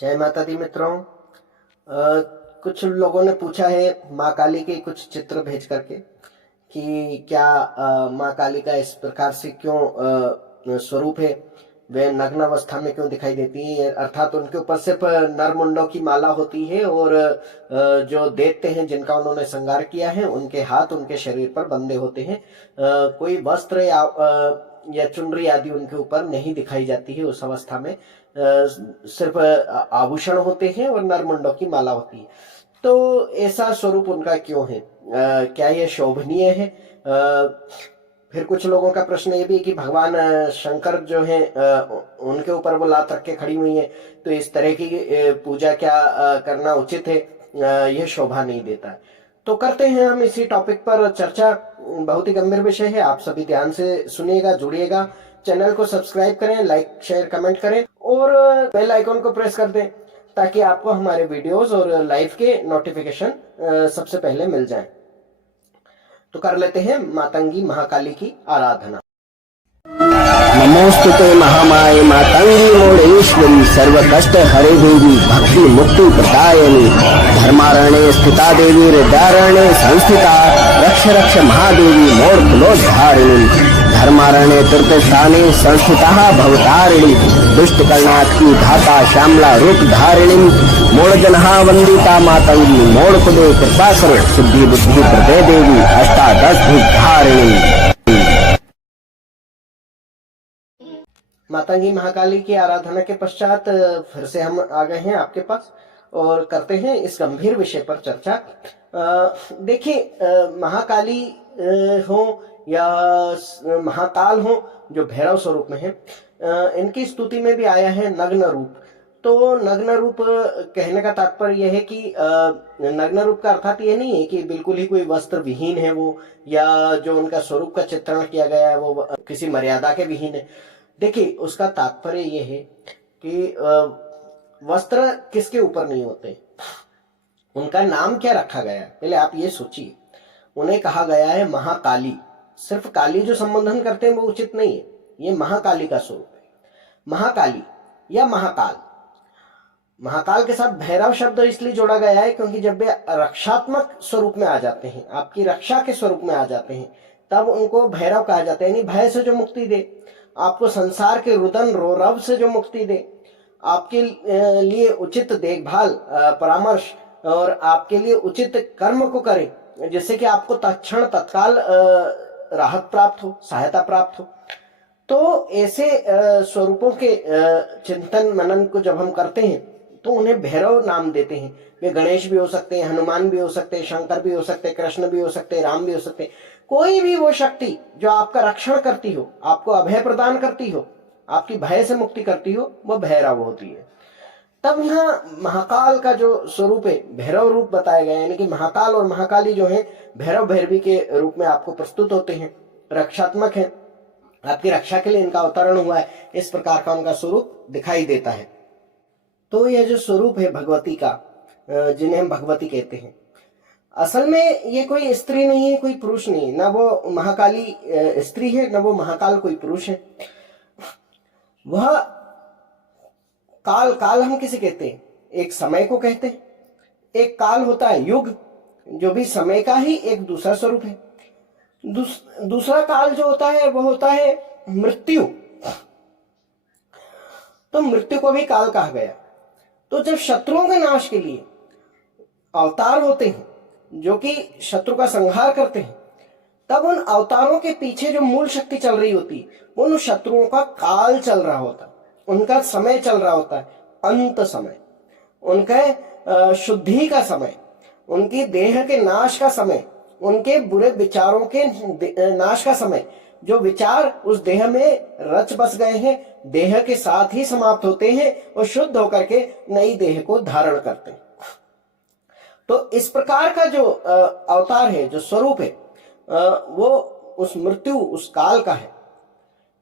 जय माता दी मित्रों। कुछ लोगों ने पूछा है माँ काली के कुछ चित्र भेज करके कि क्या माँ काली का इस प्रकार से क्यों स्वरूप है, वे नग्न अवस्था में क्यों दिखाई देती है, अर्थात उनके ऊपर सिर्फ नरमुंडों की माला होती है और जो दैत्य हैं जिनका उन्होंने श्रृंगार किया है उनके हाथ उनके शरीर पर बंधे होते हैं। कोई वस्त्र या चुनरी आदि उनके ऊपर नहीं दिखाई जाती है उस अवस्था में। सिर्फ आभूषण होते हैं और नरमुंडों की माला होती है। तो ऐसा स्वरूप उनका क्यों है? क्या यह शोभनीय है? फिर कुछ लोगों का प्रश्न ये भी है कि भगवान शंकर जो है उनके ऊपर वो लात रख के खड़ी हुई है, तो इस तरह की पूजा क्या करना उचित है? यह शोभा नहीं देता है। तो करते हैं हम इसी टॉपिक पर चर्चा। बहुत ही गंभीर विषय है, आप सभी ध्यान से सुनिएगा, जुड़िएगा। चैनल को सब्सक्राइब करें, लाइक शेयर कमेंट करें और बेल आइकॉन को प्रेस कर दें ताकि आपको हमारे वीडियोस और लाइव के नोटिफिकेशन सबसे पहले मिल जाएं। तो कर लेते हैं मातंगी महाकाली की आराधना। नमोस्तुते महामाये मातंगी मोडेश्वरी सर्व कष्ट हरे देवी भक्ति मुक्ति प्रदायिनी धर्मारण्ये स्थिता देवी हृदयारण्ये संस्थिता रक्ष रक्ष महादेवी मोक्षलोद्धारिणी धर्मारण्ये तीर्थस्थाने संस्थिता भवतारिणी दुष्ट कर्णात्की धाता श्यामला रूप धारिणी मोड़जनहा वंदिता मातंगी मोड़ कुदे कृपा करो सिद्धि बुद्धि प्रदे देवी अष्टादश धारिणी। मातंगी महाकाली की आराधना के पश्चात फिर से हम आ गए हैं आपके पास और करते हैं इस गंभीर विषय पर चर्चा। देखिए, महाकाली हो या महाकाल हो जो भैरव स्वरूप में है, इनकी स्तुति में भी आया है नग्न रूप। तो नग्न रूप कहने का तात्पर्य यह है कि नग्न रूप का अर्थात ये नहीं है कि बिल्कुल ही कोई वस्त्र विहीन है वो, या जो उनका स्वरूप का चित्रण किया गया है वो किसी मर्यादा के विहीन है। देखिए, उसका तात्पर्य यह है कि वस्त्र किसके ऊपर नहीं होते, उनका नाम क्या रखा गया है पहले आप ये सोचिए। उन्हें कहा गया है महाकाली। सिर्फ काली जो संबोधन करते हैं वो उचित नहीं है, ये महाकाली का स्वरूप है। महाकाली या महाकाल, महाकाल के साथ भैरव शब्द इसलिए जोड़ा गया है क्योंकि जब वे रक्षात्मक स्वरूप में आ जाते हैं, आपकी रक्षा के स्वरूप में आ जाते हैं, तब उनको भैरव कहा जाता है। यानी भय से जो मुक्ति दे, आपको संसार के रुदन रोरव से जो मुक्ति दे, आपके लिए उचित देखभाल परामर्श और आपके लिए उचित कर्म को करे जिससे कि आपको तत्क्षण तत्काल राहत प्राप्त हो, सहायता प्राप्त हो। तो ऐसे स्वरूपों के चिंतन मनन को जब हम करते हैं तो उन्हें भैरव नाम देते हैं। वे गणेश भी हो सकते हैं, हनुमान भी हो सकते हैं, शंकर भी हो सकते हैं, कृष्ण भी हो सकते हैं, राम भी हो सकते हैं। कोई भी वो शक्ति जो आपका रक्षण करती हो, आपको अभय प्रदान करती हो, आपकी भय से मुक्ति करती हो, वो भैरव होती है। तब यहाँ महाकाल का जो स्वरूप है भैरव रूप बताया गया है, यानी कि महाकाल और महाकाली जो है भैरव भैरवी के रूप में आपको प्रस्तुत होते हैं, रक्षात्मक है, आपकी रक्षा के लिए इनका अवतरण हुआ है, इस प्रकार का उनका स्वरूप दिखाई देता है। तो यह जो स्वरूप है भगवती का, जिन्हें हम भगवती कहते हैं, असल में ये कोई स्त्री नहीं है, कोई पुरुष नहीं है। ना वो महाकाली स्त्री है, ना वो महाकाल कोई पुरुष है। वह काल, काल हम किसे कहते हैं? एक समय को कहते हैं। एक काल होता है युग, जो भी समय का ही एक दूसरा स्वरूप है। दूसरा काल जो होता है वो होता है मृत्यु। तो मृत्यु को भी काल कहा गया। तो जब शत्रुओं के नाश के लिए अवतार होते हैं जो कि शत्रु का संहार करते हैं, तब उन अवतारों के पीछे जो मूल शक्ति चल रही होती है, उन शत्रुओं का काल चल रहा होता है, उनका समय चल रहा होता है, अंत समय, उनके शुद्धि का समय, उनकी देह के नाश का समय, उनके बुरे विचारों के नाश का समय। जो विचार उस देह में रच बस गए हैं, देह के साथ ही समाप्त होते हैं और शुद्ध होकर के नई देह को धारण करते हैं। तो इस प्रकार का जो अवतार है, जो स्वरूप है, वो उस मृत्यु, उस काल का है।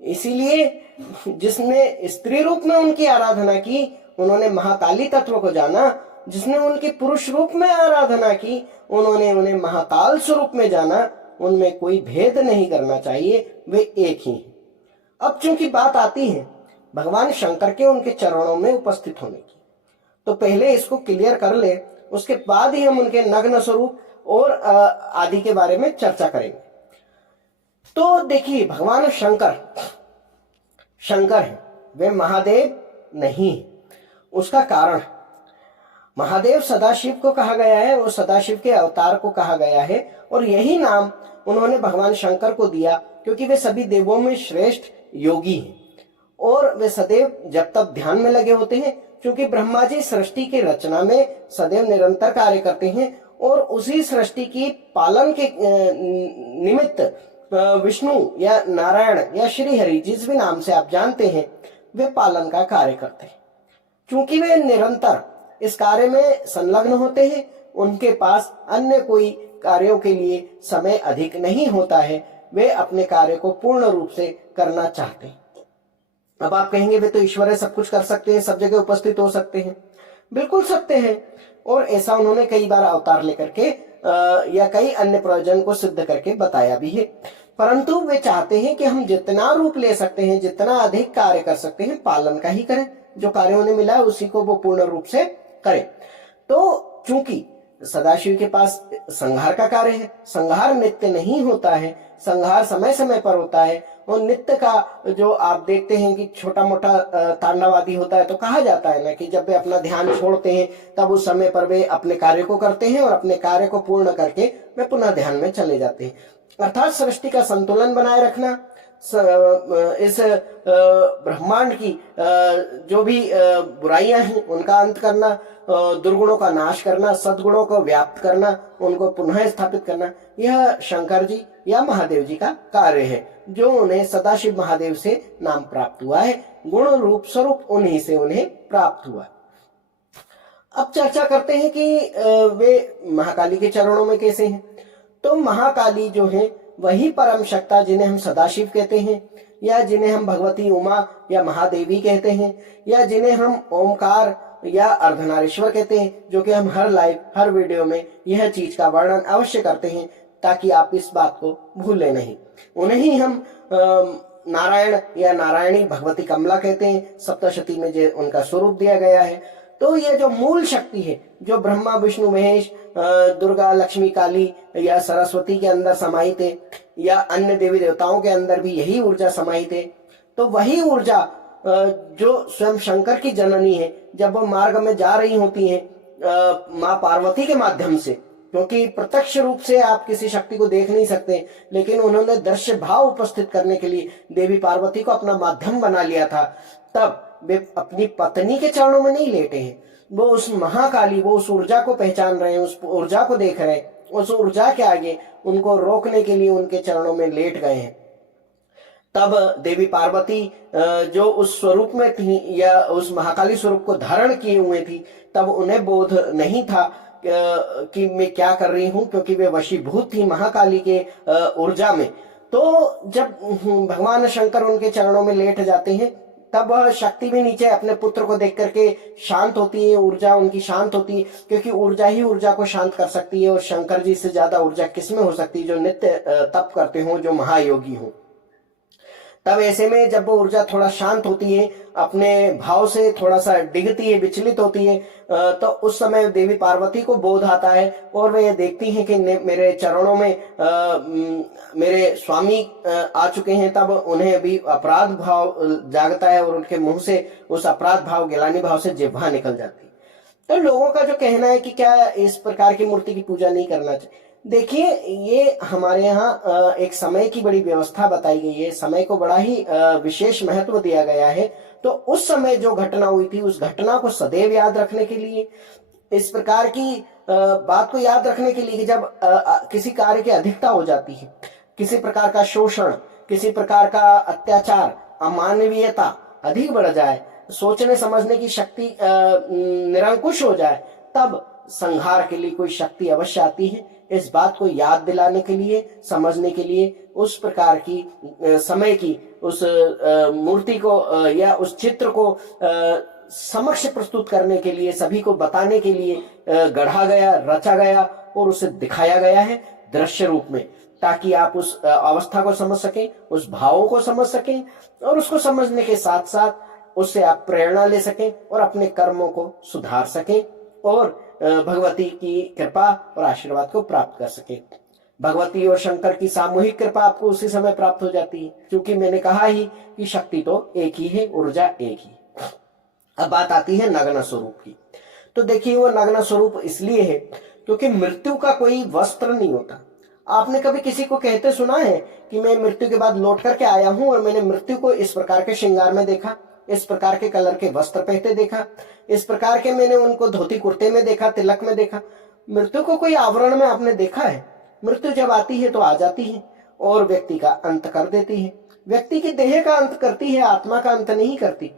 इसीलिए जिसने स्त्री रूप में उनकी आराधना की, उन्होंने महाकाली तत्व को जाना। जिसने उनकी पुरुष रूप में आराधना की, उन्होंने उन्हें महाकाल स्वरूप में जाना। उनमें कोई भेद नहीं करना चाहिए, वे एक ही हैं। अब चूंकि बात आती है भगवान शंकर के उनके चरणों में उपस्थित होने की, तो पहले इसको क्लियर कर ले, उसके बाद ही हम उनके नग्न स्वरूप और आदि के बारे में चर्चा करेंगे। तो देखिए, भगवान शंकर है, वे महादेव नहीं है। उसका कारण, महादेव सदाशिव को कहा गया है, वो सदाशिव के अवतार को कहा गया है, और यही नाम उन्होंने भगवान शंकर को दिया क्योंकि वे सभी देवों में श्रेष्ठ योगी हैं और वे सदैव जब तक ध्यान में लगे होते हैं, क्योंकि ब्रह्मा जी सृष्टि की रचना में सदैव निरंतर कार्य करते हैं और उसी सृष्टि की पालन के निमित्त विष्णु या नारायण या श्री हरि, जिस भी नाम से आप जानते हैं, वे पालन का कार्य करते हैं। क्योंकि वे निरंतर इस कार्य में संलग्न होते हैं, उनके पास अन्य कोई कार्यों के लिए समय अधिक नहीं होता है, वे अपने कार्य को पूर्ण रूप से करना चाहते हैं। अब आप कहेंगे वे तो ईश्वर है, सब कुछ कर सकते हैं, सब जगह उपस्थित हो सकते हैं। बिल्कुल सकते हैं, और ऐसा उन्होंने कई बार अवतार लेकर के या कई अन्य प्रयोजन को सिद्ध करके बताया भी है। परंतु वे चाहते हैं कि हम जितना रूप ले सकते हैं, जितना अधिक कार्य कर सकते हैं, पालन का ही करें। जो कार्य उन्हें मिला है उसी को वो पूर्ण रूप से करें। तो चूंकि सदाशिव के पास संहार का कार्य है, संहार नित्य नहीं होता है, संहार समय समय पर होता है, और नित्य का जो आप देखते हैं कि छोटा मोटा तांडव आदि होता है, तो कहा जाता है ना कि जब वे अपना ध्यान छोड़ते हैं तब उस समय पर वे अपने कार्य को करते हैं और अपने कार्य को पूर्ण करके वे पुनः ध्यान में चले जाते हैं। अर्थात सृष्टि का संतुलन बनाए रखना, इस ब्रह्मांड की जो भी बुराइयां हैं उनका अंत करना, दुर्गुणों का नाश करना, सद्गुणों को व्याप्त करना, उनको पुनः स्थापित करना, यह शंकर जी या महादेव जी का कार्य है, जो उन्हें सदाशिव महादेव से नाम प्राप्त हुआ है। गुण रूप स्वरूप उन्हीं से उन्हें प्राप्त हुआ। अब चर्चा करते हैं कि वे महाकाली के चरणों में कैसे हैं। तो महाकाली जो है वही परम शक्ता, जिन्हें हम सदाशिव कहते हैं, या जिन्हें हम भगवती उमा या महादेवी कहते हैं, या जिन्हें हम ओमकार या अर्धनारीश्वर कहते हैं, जो कि हम हर वीडियो में यह चीज का वर्णन अवश्य करते हैं ताकि आप इस बात को भूलें नहीं। उन्हें ही हम नारायण या नारायणी भगवती कमला कहते हैं, सप्तशती में जो उनका स्वरूप दिया गया है। तो ये जो मूल शक्ति है, जो ब्रह्मा विष्णु महेश दुर्गा लक्ष्मी काली या सरस्वती के अंदर समाहित है, या अन्य देवी देवताओं के अंदर भी यही ऊर्जा समाहित है, तो वही ऊर्जा जो स्वयं शंकर की जननी है, जब वो मार्ग में जा रही होती है माँ पार्वती के माध्यम से, क्योंकि प्रत्यक्ष रूप से आप किसी शक्ति को देख नहीं सकते, लेकिन उन्होंने दृश्य भाव उपस्थित करने के लिए देवी पार्वती को अपना माध्यम बना लिया था, तब वे अपनी पत्नी के चरणों में नहीं लेटे हैं, वो उस महाकाली, वो उस ऊर्जा को पहचान रहे हैं, उस ऊर्जा को देख रहे हैं, उस ऊर्जा के आगे उनको रोकने के लिए उनके चरणों में लेट गए हैं। तब देवी पार्वती जो उस स्वरूप में थी या उस महाकाली स्वरूप को धारण किए हुए थी, तब उन्हें बोध नहीं था कि मैं क्या कर रही हूं, क्योंकि वे वशीभूत थी महाकाली के ऊर्जा में। तो जब भगवान शंकर उनके चरणों में लेट जाते हैं, तब शक्ति भी नीचे अपने पुत्र को देख करके शांत होती है, ऊर्जा उनकी शांत होती है, क्योंकि ऊर्जा ही ऊर्जा को शांत कर सकती है, और शंकर जी से ज्यादा ऊर्जा किसमें हो सकती है, जो नित्य तप करते हो, जो महायोगी हो। तब ऐसे में जब वो ऊर्जा थोड़ा शांत होती है, अपने भाव से थोड़ा सा डिगती है, विचलित होती है, तो उस समय देवी पार्वती को बोध आता है और वे देखती हैं कि मेरे चरणों में मेरे स्वामी आ चुके हैं। तब उन्हें भी अपराध भाव जागता है और उनके मुंह से उस अपराध भाव, गिलानी भाव से जिह्वा निकल जाती है। तो लोगों का जो कहना है कि क्या इस प्रकार की मूर्ति की पूजा नहीं करना चाहिए, देखिए ये हमारे यहाँ एक समय की बड़ी व्यवस्था बताई गई है, समय को बड़ा ही विशेष महत्व दिया गया है। तो उस समय जो घटना हुई थी, उस घटना को सदैव याद रखने के लिए, इस प्रकार की बात को याद रखने के लिए कि जब किसी कार्य की अधिकता हो जाती है, किसी प्रकार का शोषण, किसी प्रकार का अत्याचार, अमानवीयता अधिक बढ़ जाए, सोचने समझने की शक्ति निरंकुश हो जाए, तब संहार के लिए कोई शक्ति अवश्य आती है। इस बात को याद दिलाने के लिए, समझने के लिए, उस प्रकार की समय की उस मूर्ति को या उस चित्र को समक्ष प्रस्तुत करने के लिए, सभी को बताने के लिए गढ़ा गया, रचा गया और उसे दिखाया गया है दृश्य रूप में, ताकि आप उस अवस्था को समझ सकें, उस भावों को समझ सकें, और उसको समझने के साथ साथ उससे आप प्रेरणा ले सकें और अपने कर्मों को सुधार सकें और भगवती की कृपा और आशीर्वाद को प्राप्त कर सकें। भगवती और शंकर की सामूहिक कृपा आपको उसी समय प्राप्त हो जाती है, क्योंकि मैंने कहा ही कि शक्ति तो एक ही है, ऊर्जा एक ही। अब बात आती है नग्न स्वरूप की। तो देखिए, वो नग्न स्वरूप इसलिए है क्योंकि मृत्यु का कोई वस्त्र नहीं होता। आपने कभी किसी को कहते सुना है कि मैं मृत्यु के बाद लौट करके आया हूं और मैंने मृत्यु को इस प्रकार के श्रृंगार में देखा, इस प्रकार के कलर के वस्त्र पहनते देखा, इस प्रकार के मैंने उनको धोती कुर्ते में देखा, तिलक में देखा? मृत्यु को कोई आवरण में आपने देखा है? मृत्यु जब आती है तो आ जाती है और व्यक्ति का अंत कर देती है। व्यक्ति की देह का अंत करती है, आत्मा का अंत नहीं करती।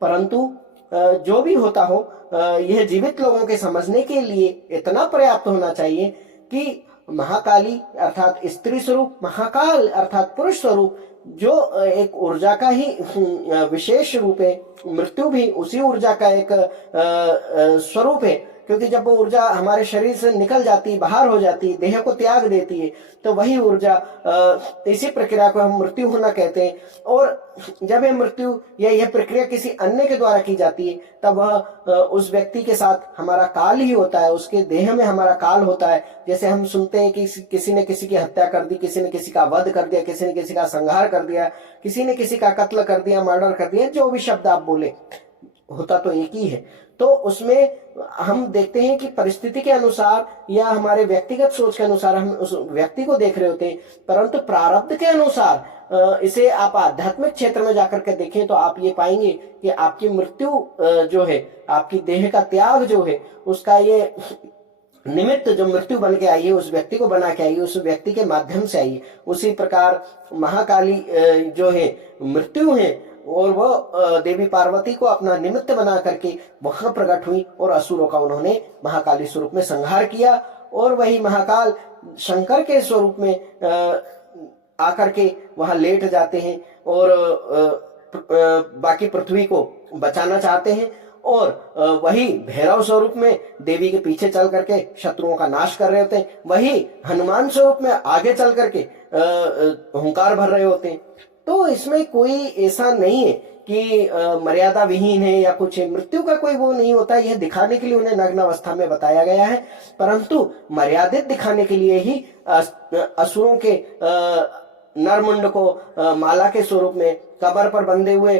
परंतु जो भी होता हो, यह जीवित लोगों के समझने के लिए इतना पर्याप्त होना चाहिए कि महाकाली अर्थात स्त्री स्वरूप, महाकाल अर्थात पुरुष स्वरूप, जो एक ऊर्जा का ही विशेष रूप है, मृत्यु भी उसी ऊर्जा का एक स्वरूप है। क्योंकि जब वो ऊर्जा हमारे शरीर से निकल जाती है, बाहर हो जाती है, देह को त्याग देती है, तो वही ऊर्जा, इसी प्रक्रिया को हम मृत्यु होना कहते हैं। और जब यह मृत्यु या यह प्रक्रिया किसी अन्य के द्वारा की जाती है, तब वह उस व्यक्ति के साथ हमारा काल ही होता है, उसके देह में हमारा काल होता है। जैसे हम सुनते हैं कि किसी ने किसी की हत्या कर दी, किसी ने किसी का वध कर दिया, किसी ने किसी का संहार कर दिया, किसी ने किसी का कत्ल कर दिया, मर्डर कर दिया, जो भी शब्द आप बोले, होता तो एक ही है। तो उसमें हम देखते हैं कि परिस्थिति के अनुसार या हमारे व्यक्तिगत सोच के अनुसार हम उस व्यक्ति को देख रहे होते हैं, परंतु प्रारब्ध के अनुसार इसे आप आध्यात्मिक क्षेत्र में जाकर के देखें तो आप ये पाएंगे कि आपकी मृत्यु जो है, आपकी देह का त्याग जो है, उसका ये निमित्त जो मृत्यु बन के आई है, उस व्यक्ति को बना के आई है, उस व्यक्ति के माध्यम से आई है। उसी प्रकार महाकाली जो है मृत्यु है, और वो देवी पार्वती को अपना निमित्त बना करके वहां प्रकट हुई और असुरों का उन्होंने महाकाली स्वरूप में संहार किया। और वही महाकाल शंकर के स्वरूप में आकर के वहां लेट जाते हैं और बाकी पृथ्वी को बचाना चाहते हैं। और वही भैरव स्वरूप में देवी के पीछे चल करके शत्रुओं का नाश कर रहे होते हैं। वही हनुमान स्वरूप में आगे चल करके हुंकार भर रहे होते हैं। तो इसमें कोई ऐसा नहीं है कि मर्यादा विहीन है या कुछ है। मृत्यु का कोई वो नहीं होता, यह दिखाने के लिए उन्हें नग्न अवस्था में बताया गया है, परंतु मर्यादित दिखाने के लिए ही असुरों के नरमुंड को माला के स्वरूप में, कमर पर बंधे हुए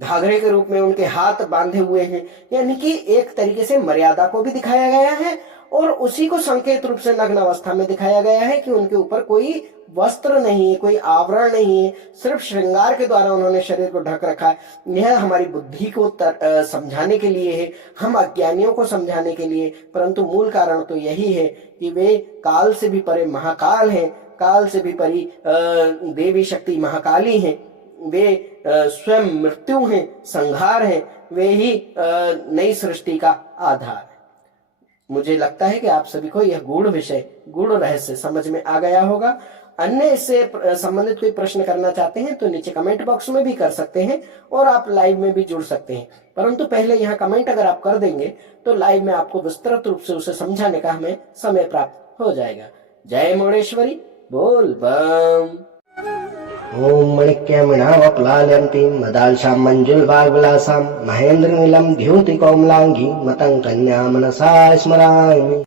घाघरे के रूप में उनके हाथ बांधे हुए हैं। यानी कि एक तरीके से मर्यादा को भी दिखाया गया है और उसी को संकेत रूप से नग्न अवस्था में दिखाया गया है कि उनके ऊपर कोई वस्त्र नहीं है, कोई आवरण नहीं है, सिर्फ श्रृंगार के द्वारा उन्होंने शरीर को ढक रखा है। यह हमारी बुद्धि को समझाने के लिए है, हम अज्ञानियों को समझाने के लिए, परंतु मूल कारण तो यही है कि वे काल से भी परे महाकाल हैं, काल से भी परी देवी शक्ति महाकाली हैं। वे स्वयं मृत्यु हैं, संहार हैं, वे ही नई सृष्टि का आधार है। मुझे लगता है कि आप सभी को यह गूढ़ विषय, गूढ़ रहस्य समझ में आ गया होगा। अन्य इससे संबंधित कोई प्रश्न करना चाहते हैं तो नीचे कमेंट बॉक्स में भी कर सकते हैं और आप लाइव में भी जुड़ सकते हैं, परंतु पहले यहाँ कमेंट अगर आप कर देंगे तो लाइव में आपको विस्तृत रूप से उसे समझाने का हमें समय प्राप्त हो जाएगा। जय मुंडेश्वरी, बोल बम। ओम मणिक्यमणावप्लाल्यन्तीं मदालशां मंजुलबागविलासां महेन्द्रनीलं द्युतिकोमलाङ्गीं मतं कन्या मनसा स्मरामि।